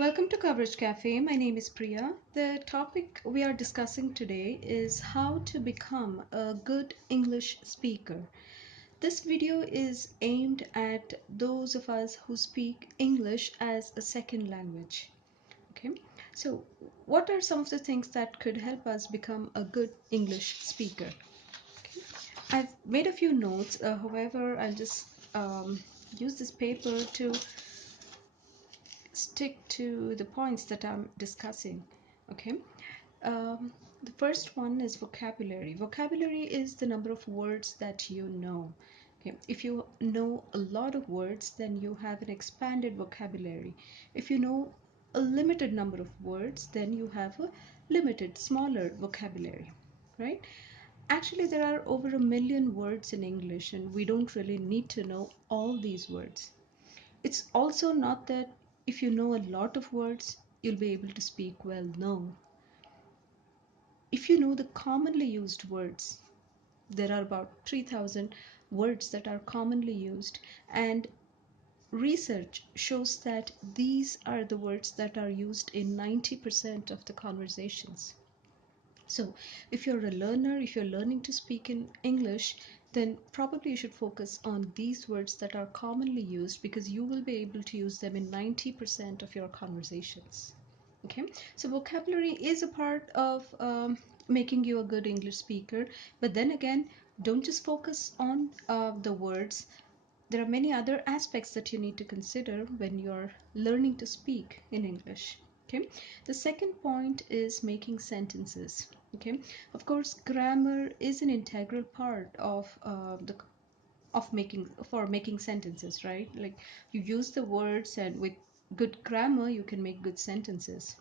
Welcome to Coverage Cafe. My name is Priya. The topic we are discussing today is how to become a good English speaker. This video is aimed at those of us who speak English as a second language. Okay, so what are some of the things that could help us become a good English speaker? Okay. I've made a few notes, however, I'll just use this paper to stick to the points that I'm discussing. Okay, the first one is vocabulary. Vocabulary is the number of words that you know. Okay, if you know a lot of words, then you have an expanded vocabulary. If you know a limited number of words, then you have a limited, smaller vocabulary, right? Actually, there are over 1 million words in English, and we don't really need to know all these words. It's also not that if you know a lot of words, you'll be able to speak well. No. If you know the commonly used words, there are about 3,000 words that are commonly used, and research shows that these are the words that are used in 90% of the conversations. So if you're a learner, if you're learning to speak in English, then probably you should focus on these words that are commonly used, because you will be able to use them in 90% of your conversations. Okay, so vocabulary is a part of making you a good English speaker, but then again, don't just focus on the words. There are many other aspects that you need to consider when you're learning to speak in English. Okay, the second point is making sentences. Okay, of course, grammar is an integral part of making sentences, right? Like, you use the words, and with good grammar you can make good sentences.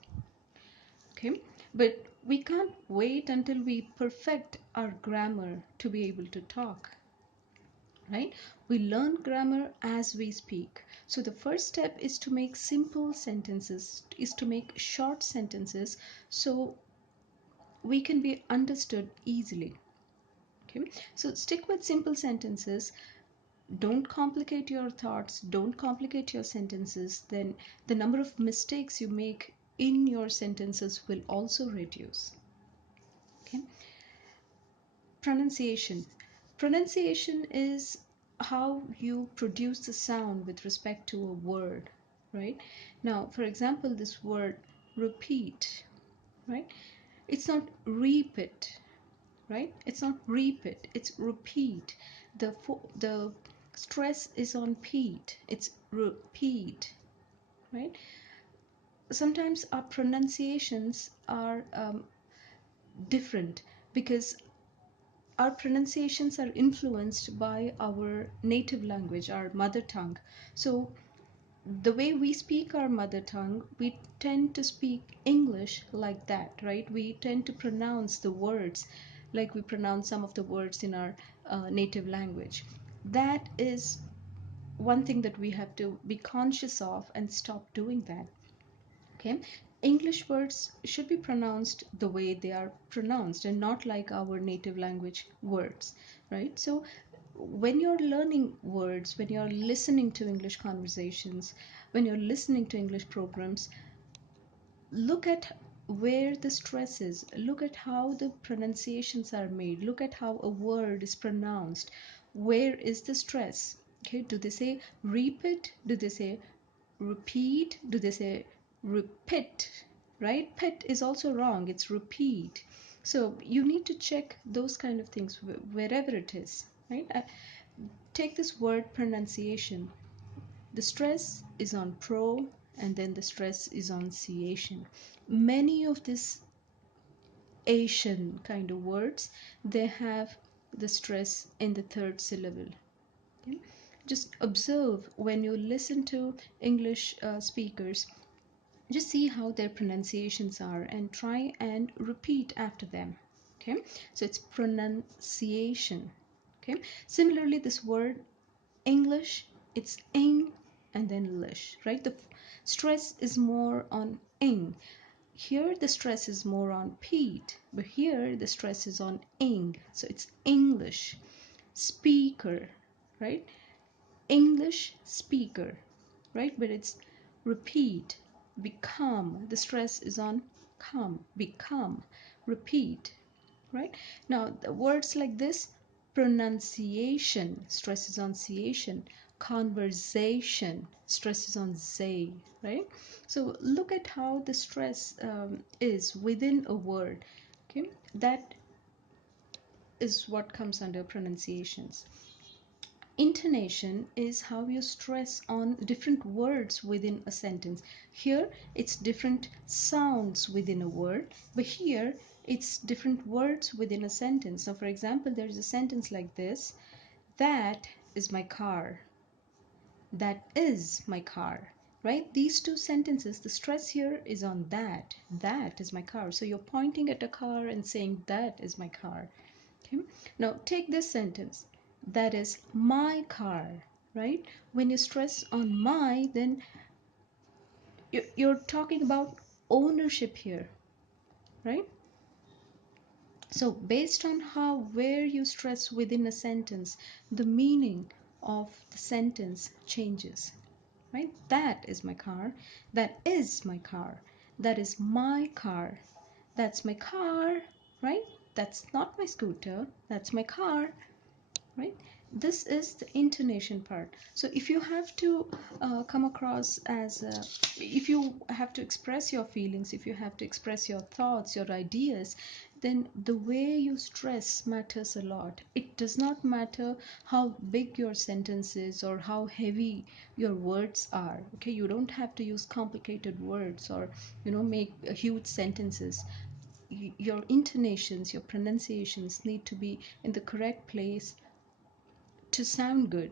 Okay, but we can't wait until we perfect our grammar to be able to talk, right? We learn grammar as we speak. So the first step is to make simple sentences, is to make short sentences, so we can be understood easily. Okay, so stick with simple sentences. Don't complicate your thoughts, don't complicate your sentences. Then the number of mistakes you make in your sentences will also reduce. Okay, pronunciation. Pronunciation is how you produce the sound with respect to a word, right? Now, for example, this word repeat, right? It's not repeat, right? It's not repeat, it's repeat. The stress is on peat. It's repeat, right? Sometimes our pronunciations are different, because our pronunciations are influenced by our native language, our mother tongue. So the way we speak our mother tongue, we tend to speak English like that, right? We tend to pronounce the words like we pronounce some of the words in our native language. That is one thing that we have to be conscious of and stop doing that. Okay, English words should be pronounced the way they are pronounced, and not like our native language words, right? So when you're learning words, when you're listening to English conversations, when you're listening to English programs, look at where the stress is, look at how the pronunciations are made, look at how a word is pronounced. Where is the stress? Okay, do they say repeat? Do they say repeat? Do they say repeat? Right? Pit is also wrong, it's repeat. So you need to check those kind of things wherever it is, right? Take this word pronunciation. The stress is on pro, and then the stress is on ciation. Many of these Asian kind of words, they have the stress in the third syllable. Okay? Just observe when you listen to English speakers, just see how their pronunciations are and try and repeat after them. Okay, so it's pronunciation. Okay, similarly, this word English, it's ing and then lish, right? The stress is more on ing. Here the stress is more on peat, but here the stress is on ing. So it's English speaker, right? English speaker, right? But it's repeat. become. The stress is on come, become, repeat, right? Now, the words like this, pronunciation, stress is on ciation, conversation, stress is on zay, right? So look at how the stress is within a word. Okay, that is what comes under pronunciations. Intonation is how you stress on different words within a sentence. Here it's different sounds within a word, but here it's different words within a sentence. So for example, there's a sentence like this: that is my car, that is my car, right? These two sentences, the stress here is on that. That is my car. So you're pointing at a car and saying that is my car. Okay. Now take this sentence: that is my car, right? When you stress on my, then you're talking about ownership here, right? So based on where you stress within a sentence, the meaning of the sentence changes, right? That is my car, that is my car, that is my car, that's my car, right? That's not my scooter, that's my car, right? This is the intonation part. So if you have to come across as if you have to express your feelings, if you have to express your thoughts, your ideas, then the way you stress matters a lot. It does not matter how big your sentence is or how heavy your words are. Okay, you don't have to use complicated words or make huge sentences. Your intonations, your pronunciations need to be in the correct place to sound good,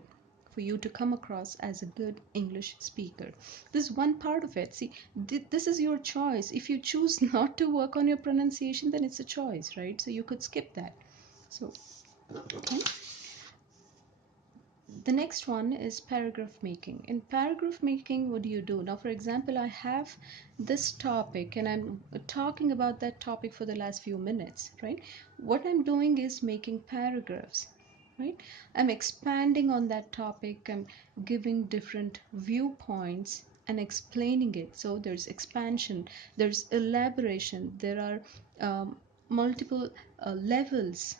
for you to come across as a good English speaker. This is one part of it. See, this is your choice. If you choose not to work on your pronunciation, then it's a choice, right? So you could skip that. So, okay. The next one is paragraph making. In paragraph making, what do you do? Now, for example, I have this topic and I'm talking about that topic for the last few minutes, right? What I'm doing is making paragraphs, right? I'm expanding on that topic. I'm giving different viewpoints and explaining it. So there's expansion, there's elaboration, there are multiple levels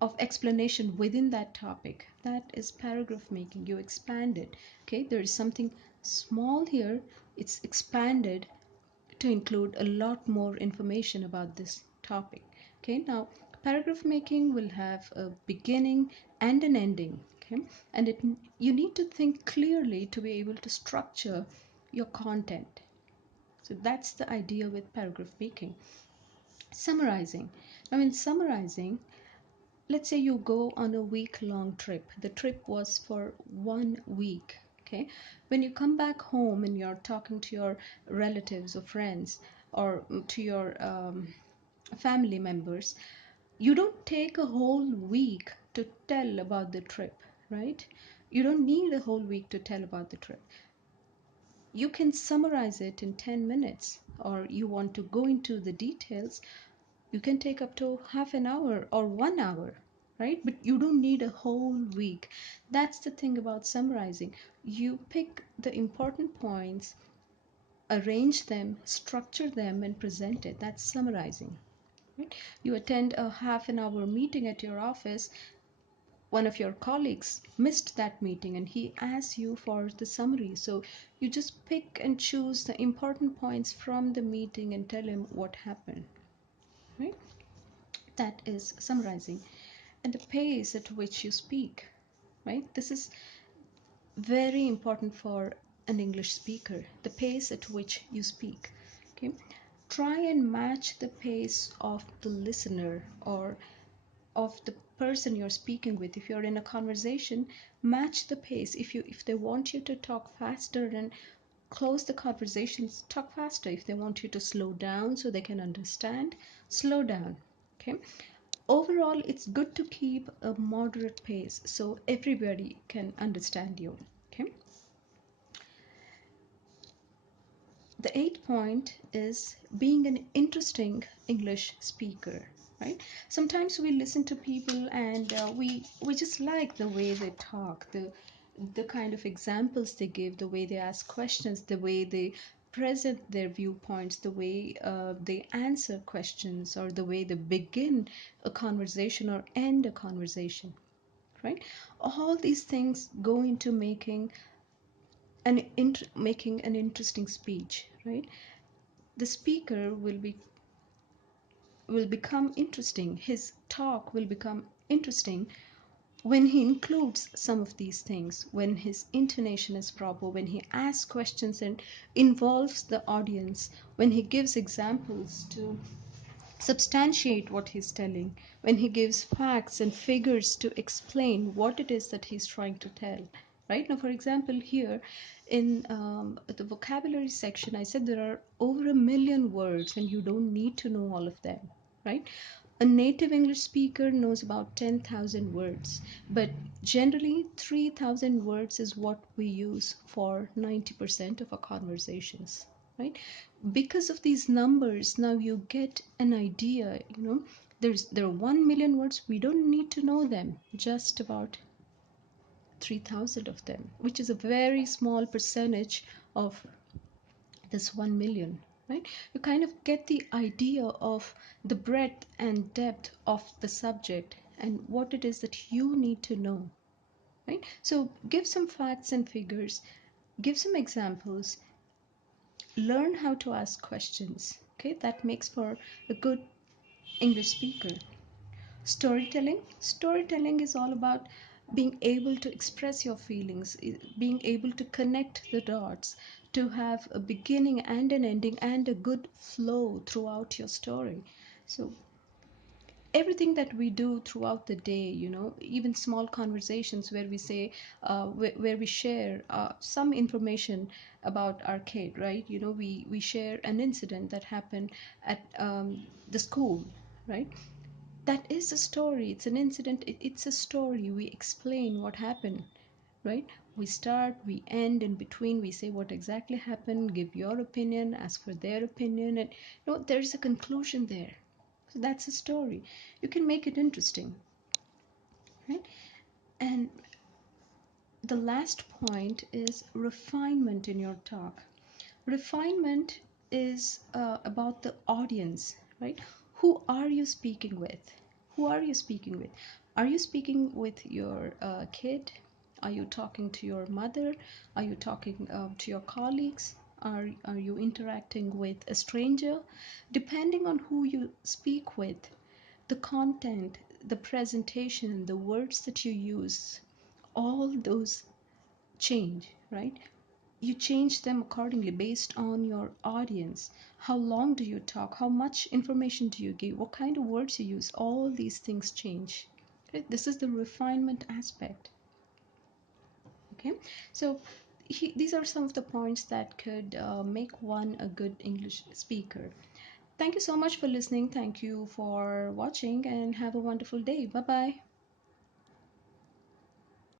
of explanation within that topic. That is paragraph making. You expand it. Okay, there is something small here, it's expanded to include a lot more information about this topic. Okay, now paragraph making will have a beginning and an ending. Okay, and you need to think clearly to be able to structure your content. So that's the idea with paragraph making. Summarizing. Now in summarizing, let's say you go on a week-long trip. The trip was for 1 week. Okay, when you come back home and you're talking to your relatives or friends or to your family members, you don't take a whole week to tell about the trip, right? You don't need a whole week to tell about the trip. You can summarize it in 10 minutes, or you want to go into the details, you can take up to half an hour or 1 hour, right? But you don't need a whole week. That's the thing about summarizing. You pick the important points, arrange them, structure them, and present it. That's summarizing, right? You attend a half an hour meeting at your office. One of your colleagues missed that meeting and he asks you for the summary. So you just pick and choose the important points from the meeting and tell him what happened, right? That is summarizing. And the pace at which you speak, right? This is very important for an English speaker, the pace at which you speak. Okay, try and match the pace of the listener or of the person you're speaking with. If you're in a conversation, match the pace. If they want you to talk faster, then close the conversations, talk faster. If they want you to slow down so they can understand, slow down. Okay, overall it's good to keep a moderate pace so everybody can understand you. Okay, the eighth point is being an interesting English speaker, right? Sometimes we listen to people and we just like the way they talk, the kind of examples they give, the way they ask questions, the way they present their viewpoints, the way they answer questions, or the way they begin a conversation or end a conversation, right? All these things go into making an interesting speech, right? The speaker will become interesting. His talk will become interesting when he includes some of these things, when his intonation is proper, when he asks questions and involves the audience, when he gives examples to substantiate what he's telling, when he gives facts and figures to explain what it is that he's trying to tell. Right now, for example, here in the vocabulary section, I said there are over 1 million words and you don't need to know all of them, right? A native English speaker knows about 10,000 words, but generally 3,000 words is what we use for 90% of our conversations, right? Because of these numbers, now you get an idea, there are 1 million words, we don't need to know them, just about 3,000 of them, which is a very small percentage of this 1 million, right? You kind of get the idea of the breadth and depth of the subject and what it is that you need to know, right? So give some facts and figures, give some examples, learn how to ask questions. Okay, that makes for a good English speaker. Storytelling is all about being able to express your feelings, being able to connect the dots, to have a beginning and an ending and a good flow throughout your story. So everything that we do throughout the day, even small conversations where we say, where we share some information about our kid, right? We share an incident that happened at the school, right? That is a story. It's an incident. It's a story. We explain what happened, right? We start, we end, in between we say what exactly happened, give your opinion, ask for their opinion, and there's a conclusion there. So that's a story. You can make it interesting, right? And the last point is refinement in your talk. Refinement is about the audience, right? Who are you speaking with? Who are you speaking with? Are you speaking with your kid? Are you talking to your mother? Are you talking to your colleagues? Are you interacting with a stranger? Depending on who you speak with, the content, the presentation, the words that you use, all those change, right? You change them accordingly based on your audience. How long do you talk? How much information do you give? What kind of words you use? All these things change. Okay? This is the refinement aspect. Okay, so these are some of the points that could make one a good English speaker. Thank you so much for listening. Thank you for watching and have a wonderful day. Bye bye.